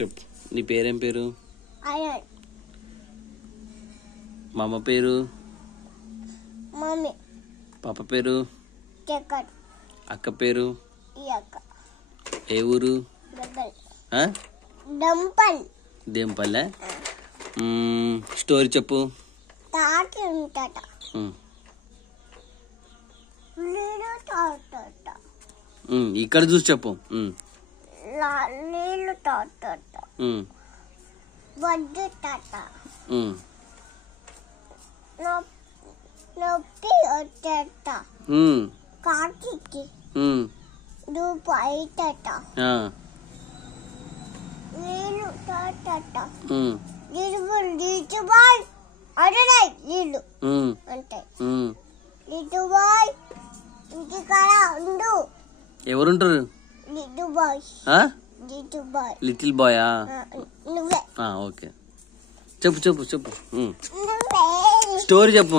చెప్పు. నీ పేరేం పేరు? అయన్. మా అమ్మ పేరు? మమ్మీ. పాప పేరు? చెక్కడ్. అక్క పేరు? యక్క. ఏ ఊరు? గగల్. దంపల్. దేంపల్లె. స్టోరీ చెప్పు. తాత ఉంటాట. ఇక్కడ చూసి చెప్పు. నీళ్ళు తాత. వడ్డు తాత. నొప్పి వచ్చేట. కాకి రూపాయి తాత. నీళ్ళు తాత. నీళ్ళు బాయ్ అడలే నీళ్ళు అంటాయి. లిటిల్ బాయ్ ఇంటికాడ ఉండు. ఎవరుంటారు? Little boy. లిటిల్ బాయా? నువ్వే. ఓకే, చెప్పు చెప్పు చెప్పు. స్టోరీ చెప్పు.